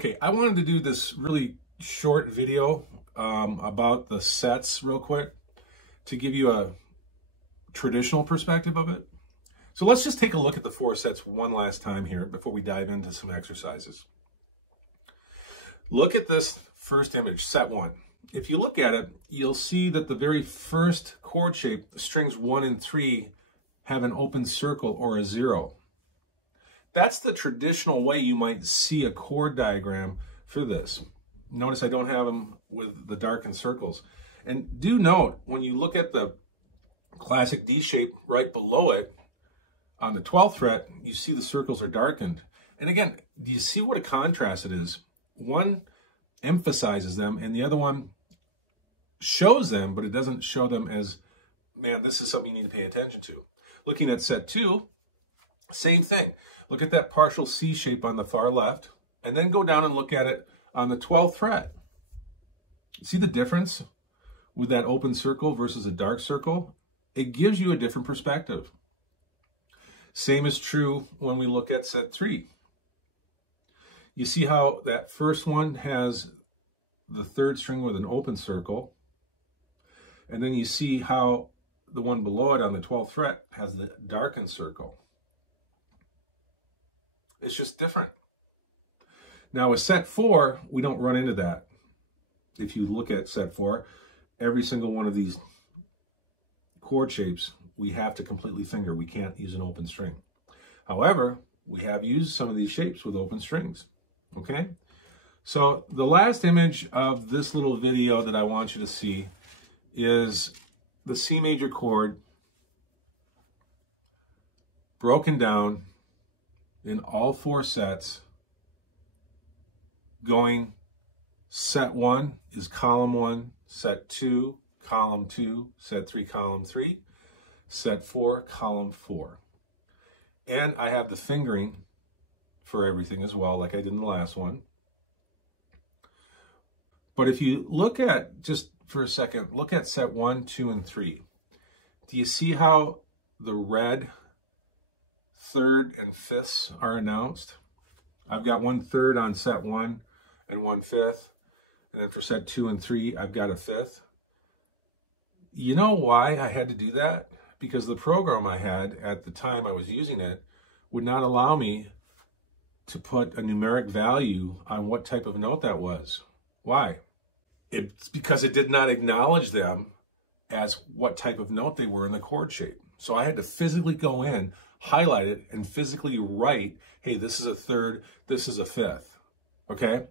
Okay, I wanted to do this really short video about the sets real quick to give you a traditional perspective of it. So let's just take a look at the 4 sets one last time here before we dive into some exercises. Look at this first image, set 1. If you look at it, you'll see that the very first chord shape, the strings 1 and 3, have an open circle or a 0. That's the traditional way you might see a chord diagram for this. Notice I don't have them with the darkened circles. And do note, when you look at the classic D shape right below it, on the 12th fret, you see the circles are darkened. And again, do you see what a contrast it is? One emphasizes them and the other one shows them, but it doesn't show them as, man, this is something you need to pay attention to. Looking at set 2, same thing. Look at that partial C shape on the far left, and then go down and look at it on the 12th fret. See the difference with that open circle versus a dark circle? It gives you a different perspective. Same is true when we look at set 3. You see how that first one has the 3rd string with an open circle, and then you see how the one below it on the 12th fret has the darkened circle. It's just different. Now with set 4, we don't run into that. If you look at set 4, every single one of these chord shapes, we have to completely finger. We can't use an open string. However, we have used some of these shapes with open strings, okay? So the last image of this little video that I want you to see is the C major chord broken down in all 4 sets, going set 1 is column 1, set 2, column 2, set 3, column 3, set 4, column 4. And I have the fingering for everything as well, like I did in the last one. But if you look at, just for a second, look at set 1, 2, and 3. Do you see how the red 3rd and 5ths are announced? I've got 1/3 on set 1 and 1/5. And then for set 2 and 3, I've got a 5th. You know why I had to do that? Because the program I had at the time I was using it would not allow me to put a numeric value on what type of note that was. Why? It's because it did not acknowledge them as what type of note they were in the chord shape. So I had to physically go in, highlight it, and physically write, hey, this is a 3rd, this is a 5th, okay?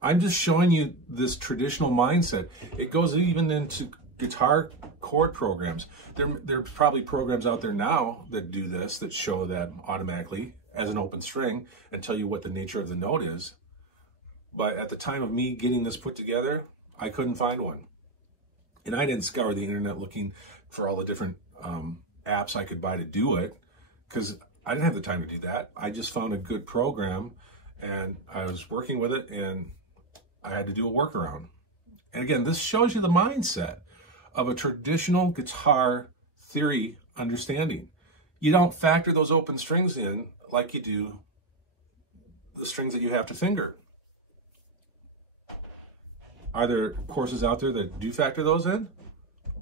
I'm just showing you this traditional mindset. It goes even into guitar chord programs. There's probably programs out there now that do this, that show that automatically as an open string and tell you what the nature of the note is. But at the time of me getting this put together, I couldn't find one. And I didn't scour the internet looking for all the different apps I could buy to do it, because I didn't have the time to do that. I just found a good program and I was working with it and I had to do a workaround. And again, this shows you the mindset of a traditional guitar theory understanding. You don't factor those open strings in like you do the strings that you have to finger. Are there courses out there that do factor those in?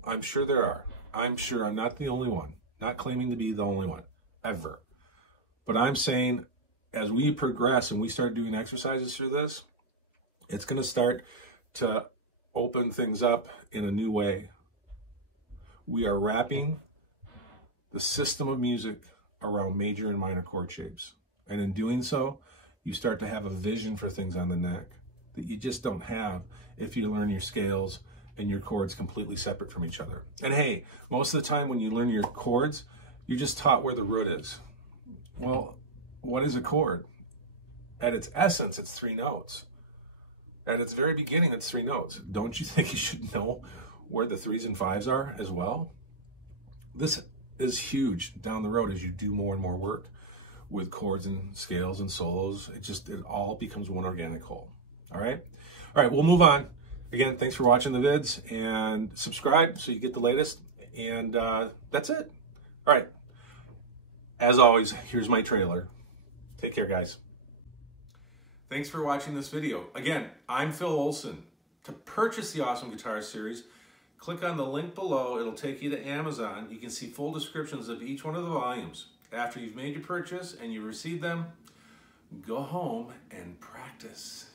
I'm sure there are. I'm sure I'm not the only one. Not claiming to be the only one, ever. But I'm saying, as we progress and we start doing exercises through this, it's going to start to open things up in a new way. We are wrapping the system of music around major and minor chord shapes. And in doing so, you start to have a vision for things on the neck that you just don't have if you learn your scales and your chords completely separate from each other. And hey, most of the time when you learn your chords, you're just taught where the root is. Well, what is a chord? At its essence, it's 3 notes. At its very beginning, it's 3 notes. Don't you think you should know where the 3s and 5s are as well? This is huge down the road as you do more and more work with chords and scales and solos. It all becomes one organic whole. All right? All right, we'll move on. Again, thanks for watching the vids, and subscribe so you get the latest. And that's it. All right. As always, here's my trailer. Take care, guys. Thanks for watching this video. Again, I'm Phil Olson. To purchase the Awesome Guitar Series, click on the link below. It'll take you to Amazon. You can see full descriptions of each one of the volumes. After you've made your purchase and you receive them, go home and practice.